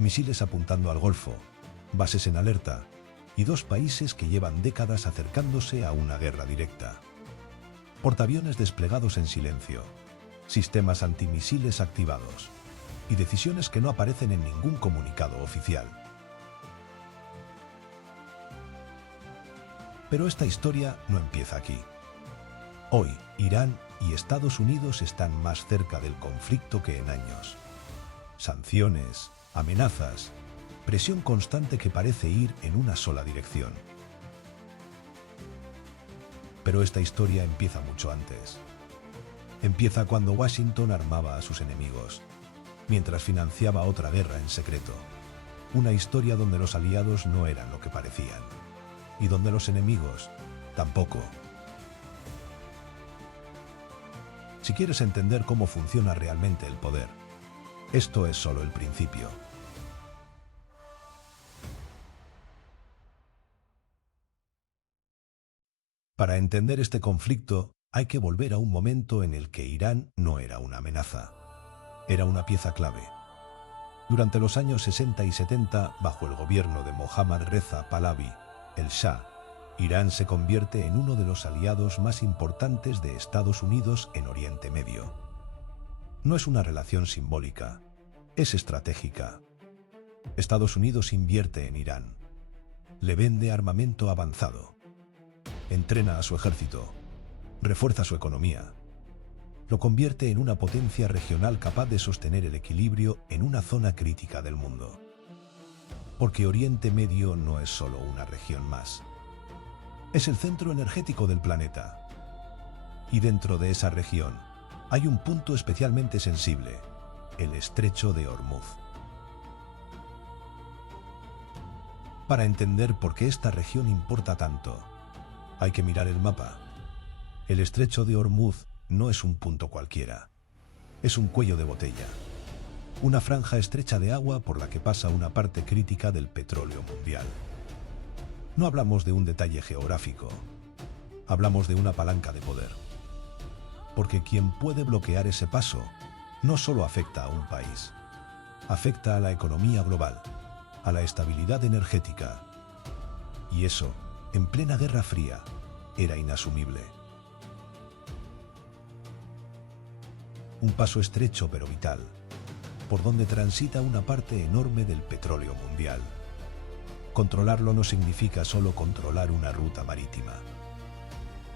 misiles apuntando al Golfo, bases en alerta y dos países que llevan décadas acercándose a una guerra directa. Portaaviones desplegados en silencio, sistemas antimisiles activados y decisiones que no aparecen en ningún comunicado oficial. Pero esta historia no empieza aquí. Hoy, Irán y Estados Unidos están más cerca del conflicto que en años. Sanciones, amenazas, presión constante que parece ir en una sola dirección. Pero esta historia empieza mucho antes. Empieza cuando Washington armaba a sus enemigos, mientras financiaba otra guerra en secreto. Una historia donde los aliados no eran lo que parecían, y donde los enemigos tampoco. Si quieres entender cómo funciona realmente el poder, esto es solo el principio. Para entender este conflicto, hay que volver a un momento en el que Irán no era una amenaza. Era una pieza clave. Durante los años 60 y 70, bajo el gobierno de Mohammad Reza Pahlavi, el Shah, Irán se convierte en uno de los aliados más importantes de Estados Unidos en Oriente Medio. No es una relación simbólica, es estratégica. Estados Unidos invierte en Irán, le vende armamento avanzado, entrena a su ejército, refuerza su economía, lo convierte en una potencia regional capaz de sostener el equilibrio en una zona crítica del mundo. Porque Oriente Medio no es solo una región más. Es el centro energético del planeta. Y dentro de esa región hay un punto especialmente sensible, el Estrecho de Hormuz. Para entender por qué esta región importa tanto, hay que mirar el mapa. El Estrecho de Hormuz no es un punto cualquiera. Es un cuello de botella. Una franja estrecha de agua por la que pasa una parte crítica del petróleo mundial. No hablamos de un detalle geográfico. Hablamos de una palanca de poder. Porque quien puede bloquear ese paso no solo afecta a un país. Afecta a la economía global, a la estabilidad energética. Y eso, en plena Guerra Fría, era inasumible. Un paso estrecho pero vital, por donde transita una parte enorme del petróleo mundial. Controlarlo no significa solo controlar una ruta marítima.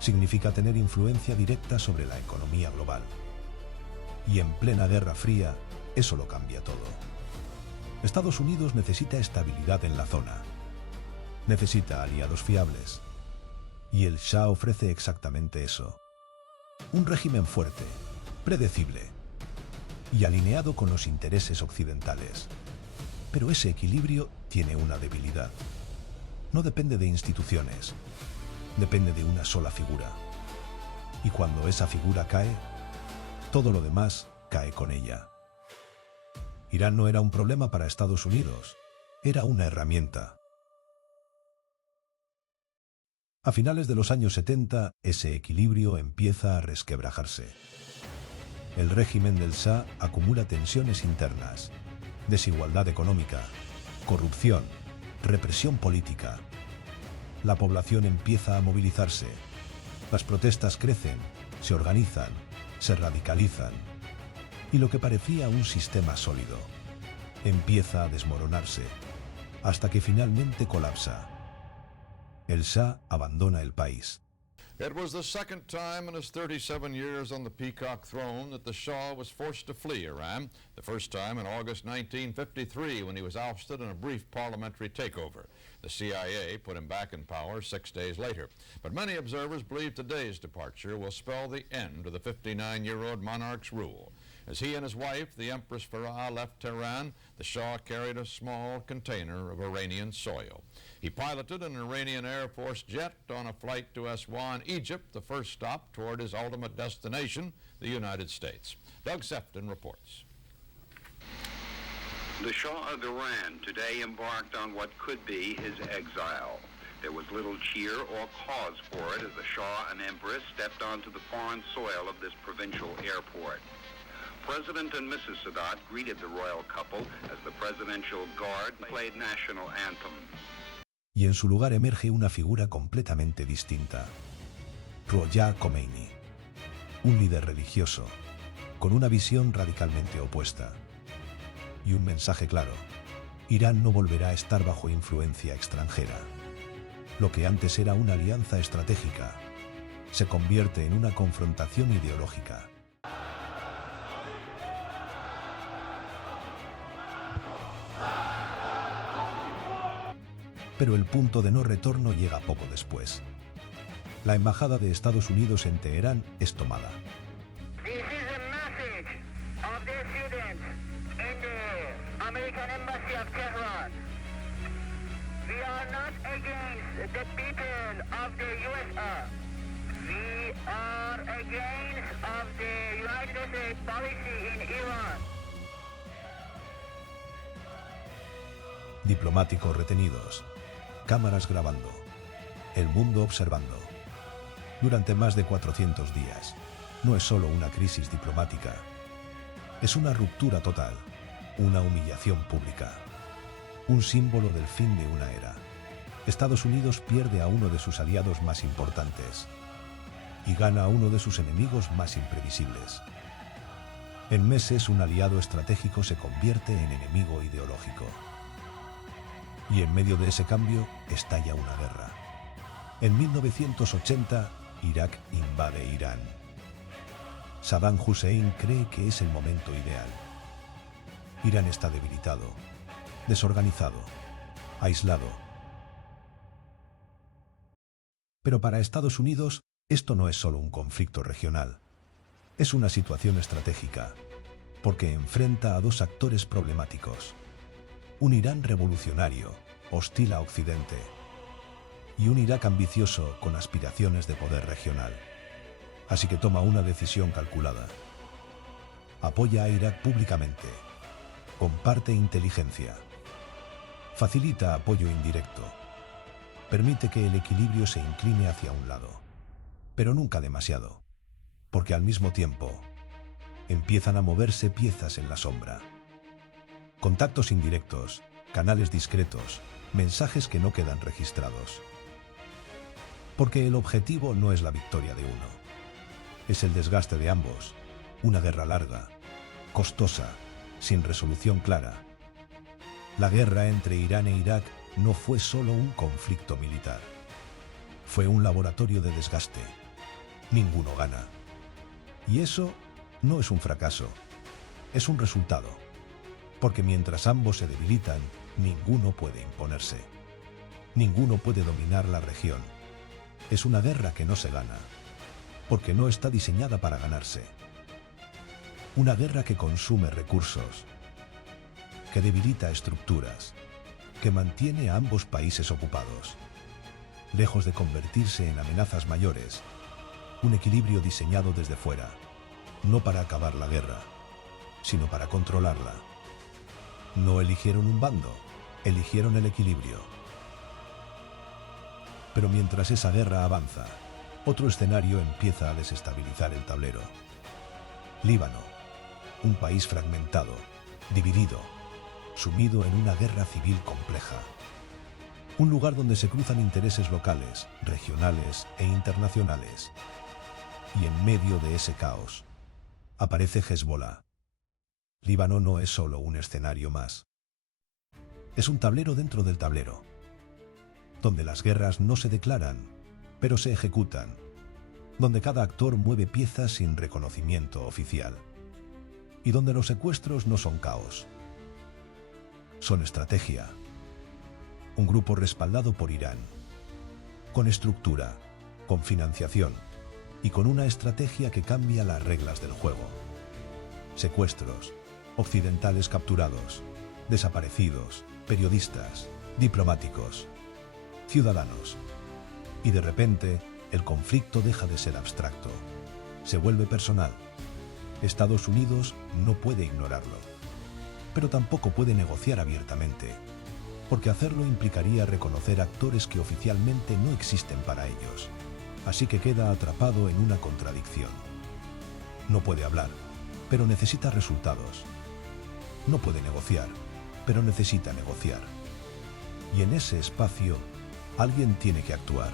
Significa tener influencia directa sobre la economía global. Y en plena Guerra Fría, eso lo cambia todo. Estados Unidos necesita estabilidad en la zona. Necesita aliados fiables. Y el Shah ofrece exactamente eso. Un régimen fuerte, predecible y alineado con los intereses occidentales. Pero ese equilibrio tiene una debilidad. No depende de instituciones, depende de una sola figura. Y cuando esa figura cae, todo lo demás cae con ella. Irán no era un problema para Estados Unidos, era una herramienta. A finales de los años 70, ese equilibrio empieza a resquebrajarse. El régimen del Shah acumula tensiones internas, desigualdad económica, corrupción, represión política. La población empieza a movilizarse. Las protestas crecen, se organizan, se radicalizan. Y lo que parecía un sistema sólido empieza a desmoronarse, hasta que finalmente colapsa. El Shah abandona el país. It was the second time in his 37 years on the peacock throne that the Shah was forced to flee Iran. The first time in August 1953 when he was ousted in a brief parliamentary takeover. The CIA put him back in power 6 days later. But many observers believe today's departure will spell the end of the 59-year-old monarch's rule. As he and his wife, the Empress Farah, left Tehran, the Shah carried a small container of Iranian soil. He piloted an Iranian Air Force jet on a flight to Aswan, Egypt, the first stop toward his ultimate destination, the United States. Doug Sefton reports. The Shah of Iran today embarked on what could be his exile. There was little cheer or cause for it as the Shah and Empress stepped onto the foreign soil of this provincial airport. President and Mrs. Sadat greeted the royal couple as the Presidential Guard played national anthem. Y en su lugar emerge una figura completamente distinta. Roja Khomeini, un líder religioso, con una visión radicalmente opuesta. Y un mensaje claro: Irán no volverá a estar bajo influencia extranjera. Lo que antes era una alianza estratégica se convierte en una confrontación ideológica. Pero el punto de no retorno llega poco después. La embajada de Estados Unidos en Teherán es tomada. This is a message of the students in the American Embassy of Tehran. We are not against the people of the USA. We are against of the United States policy in Iran. Diplomáticos retenidos, cámaras grabando, el mundo observando. Durante más de 400 días, no es solo una crisis diplomática, es una ruptura total, una humillación pública, un símbolo del fin de una era. Estados Unidos pierde a uno de sus aliados más importantes y gana a uno de sus enemigos más imprevisibles. En meses, un aliado estratégico se convierte en enemigo ideológico. Y en medio de ese cambio estalla una guerra. En 1980, Irak invade Irán. Saddam Hussein cree que es el momento ideal. Irán está debilitado, desorganizado, aislado. Pero para Estados Unidos, esto no es solo un conflicto regional. Es una situación estratégica, porque enfrenta a dos actores problemáticos. Un Irán revolucionario, hostil a Occidente, y un Irak ambicioso con aspiraciones de poder regional. Así que toma una decisión calculada. Apoya a Irak públicamente, comparte inteligencia, facilita apoyo indirecto, permite que el equilibrio se incline hacia un lado, pero nunca demasiado, porque al mismo tiempo empiezan a moverse piezas en la sombra. Contactos indirectos, canales discretos, mensajes que no quedan registrados. Porque el objetivo no es la victoria de uno, es el desgaste de ambos, una guerra larga, costosa, sin resolución clara. La guerra entre Irán e Irak no fue solo un conflicto militar, fue un laboratorio de desgaste. Ninguno gana. Y eso no es un fracaso, es un resultado. Porque mientras ambos se debilitan, ninguno puede imponerse. Ninguno puede dominar la región. Es una guerra que no se gana, porque no está diseñada para ganarse. Una guerra que consume recursos, que debilita estructuras, que mantiene a ambos países ocupados. Lejos de convertirse en amenazas mayores, un equilibrio diseñado desde fuera, no para acabar la guerra, sino para controlarla. No eligieron un bando, eligieron el equilibrio. Pero mientras esa guerra avanza, otro escenario empieza a desestabilizar el tablero. Líbano, un país fragmentado, dividido, sumido en una guerra civil compleja. Un lugar donde se cruzan intereses locales, regionales e internacionales. Y en medio de ese caos, aparece Hezbollah. Líbano no es solo un escenario más. Es un tablero dentro del tablero, donde las guerras no se declaran, pero se ejecutan, donde cada actor mueve piezas sin reconocimiento oficial, y donde los secuestros no son caos, son estrategia. Un grupo respaldado por Irán, con estructura, con financiación y con una estrategia que cambia las reglas del juego. Secuestros, occidentales capturados, desaparecidos, periodistas, diplomáticos, ciudadanos. Y de repente, el conflicto deja de ser abstracto, se vuelve personal. Estados Unidos no puede ignorarlo, pero tampoco puede negociar abiertamente, porque hacerlo implicaría reconocer actores que oficialmente no existen para ellos. Así que queda atrapado en una contradicción. No puede hablar, pero necesita resultados. No puede negociar, pero necesita negociar. Y en ese espacio, alguien tiene que actuar.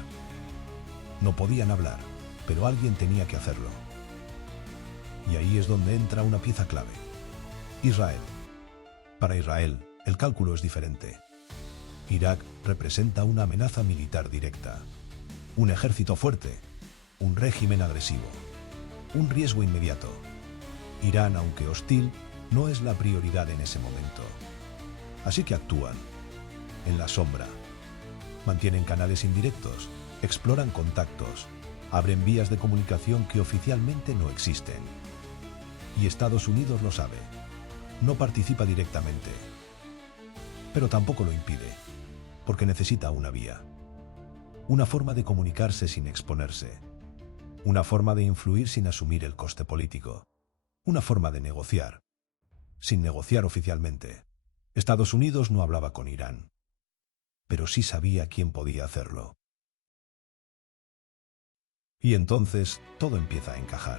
No podían hablar, pero alguien tenía que hacerlo. Y ahí es donde entra una pieza clave. Israel. Para Israel, el cálculo es diferente. Irak representa una amenaza militar directa. Un ejército fuerte, un régimen agresivo, un riesgo inmediato. Irán, aunque hostil, no es la prioridad en ese momento. Así que actúan, en la sombra. Mantienen canales indirectos, exploran contactos, abren vías de comunicación que oficialmente no existen. Y Estados Unidos lo sabe. No participa directamente. Pero tampoco lo impide, porque necesita una vía. Una forma de comunicarse sin exponerse. Una forma de influir sin asumir el coste político. Una forma de negociar, sin negociar oficialmente. Estados Unidos no hablaba con Irán, pero sí sabía quién podía hacerlo. Y entonces todo empieza a encajar.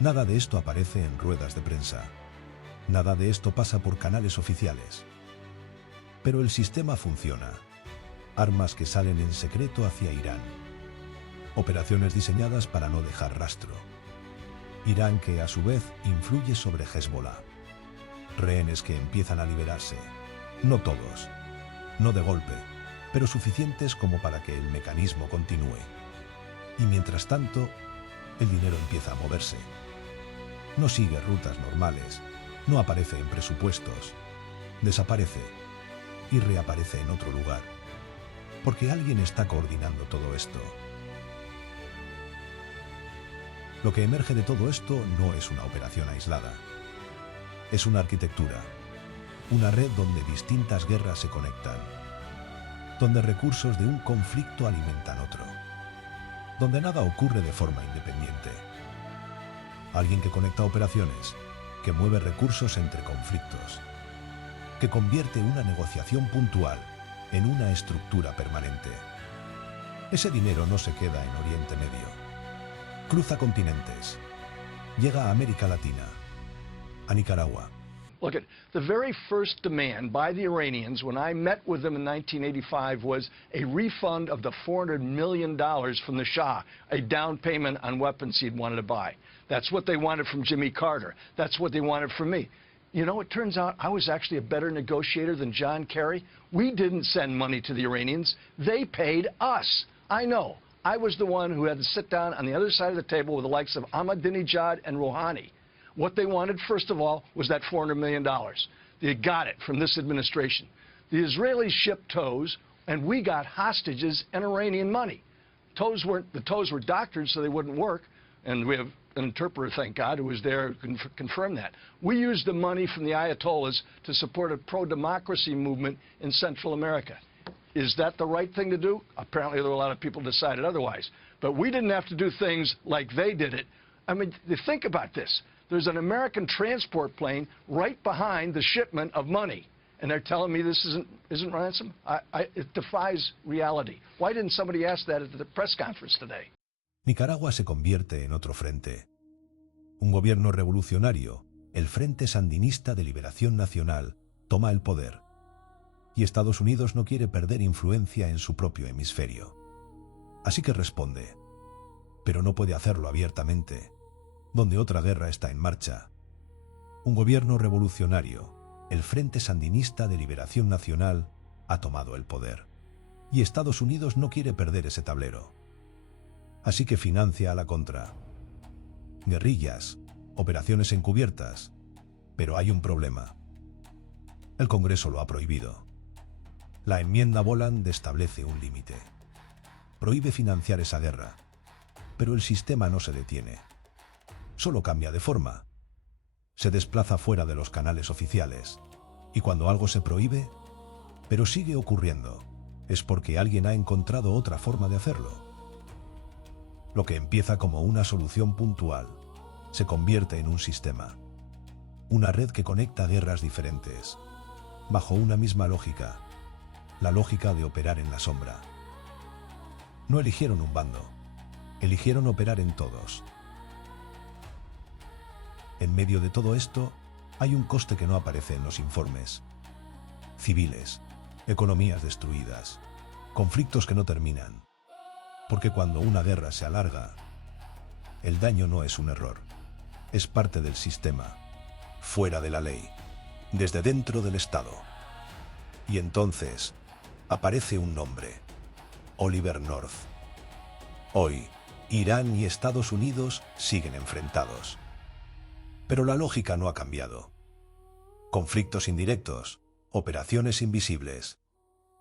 Nada de esto aparece en ruedas de prensa. Nada de esto pasa por canales oficiales. Pero el sistema funciona. Armas que salen en secreto hacia Irán. Operaciones diseñadas para no dejar rastro. Irán que a su vez influye sobre Hezbollah. Rehenes que empiezan a liberarse. No todos, no de golpe, pero suficientes como para que el mecanismo continúe. Y mientras tanto, el dinero empieza a moverse. No sigue rutas normales, no aparece en presupuestos, desaparece y reaparece en otro lugar, porque alguien está coordinando todo esto. Lo que emerge de todo esto no es una operación aislada. Es una arquitectura, una red donde distintas guerras se conectan, donde recursos de un conflicto alimentan otro, donde nada ocurre de forma independiente. Alguien que conecta operaciones, que mueve recursos entre conflictos, que convierte una negociación puntual en una estructura permanente. Ese dinero no se queda en Oriente Medio. Cruza continentes, llega a América Latina, a Nicaragua. Look, the very first demand by the Iranians when I met with them in 1985 was a refund of the $400 million from the Shah, a down payment on weapons he'd wanted to buy. That's what they wanted from Jimmy Carter. That's what they wanted from me. You know, it turns out I was actually a better negotiator than John Kerry. We didn't send money to the Iranians. They paid us. I know. I was the one who had to sit down on the other side of the table with the likes of Ahmadinejad and Rouhani. What they wanted, first of all, was that $400 million. They got it from this administration. The Israelis shipped tows, and we got hostages and Iranian money. The tows were doctored so they wouldn't work, and we have an interpreter, thank God, who was there to confirm that. We used the money from the Ayatollahs to support a pro-democracy movement in Central America. Is that the right thing to do? Apparently there were a lot of people who decided otherwise. But we didn't have to do things like they did it. I mean, think about this. There's an American transport plane right behind the shipment of money. And they're telling me this isn't ransom? It defies reality. Why didn't somebody ask that at the press conference today? Nicaragua se convierte en otro frente. Un gobierno revolucionario, el Frente Sandinista de Liberación Nacional, toma el poder. Y Estados Unidos no quiere perder influencia en su propio hemisferio. Así que responde, pero no puede hacerlo abiertamente, donde otra guerra está en marcha. Un gobierno revolucionario, el Frente Sandinista de Liberación Nacional, ha tomado el poder. Y Estados Unidos no quiere perder ese tablero. Así que financia a la contra. Guerrillas, operaciones encubiertas. Pero hay un problema. El Congreso lo ha prohibido. La enmienda Boland establece un límite. Prohíbe financiar esa guerra. Pero el sistema no se detiene. Solo cambia de forma. Se desplaza fuera de los canales oficiales. Y cuando algo se prohíbe, pero sigue ocurriendo, es porque alguien ha encontrado otra forma de hacerlo. Lo que empieza como una solución puntual se convierte en un sistema. Una red que conecta guerras diferentes, bajo una misma lógica, la lógica de operar en la sombra. No eligieron un bando, eligieron operar en todos. En medio de todo esto, hay un coste que no aparece en los informes. Civiles, economías destruidas, conflictos que no terminan. Porque cuando una guerra se alarga, el daño no es un error, es parte del sistema, fuera de la ley, desde dentro del Estado. Y entonces, aparece un nombre, Oliver North. Hoy, Irán y Estados Unidos siguen enfrentados. Pero la lógica no ha cambiado. Conflictos indirectos, operaciones invisibles.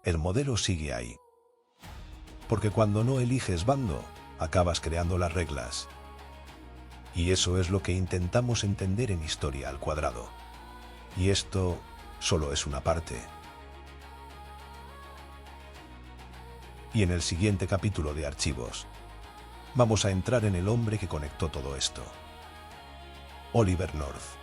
El modelo sigue ahí. Porque cuando no eliges bando, acabas creando las reglas. Y eso es lo que intentamos entender en Historia al Cuadrado. Y esto solo es una parte. Y en el siguiente capítulo de Archivos, vamos a entrar en el hombre que conectó todo esto. Oliver North.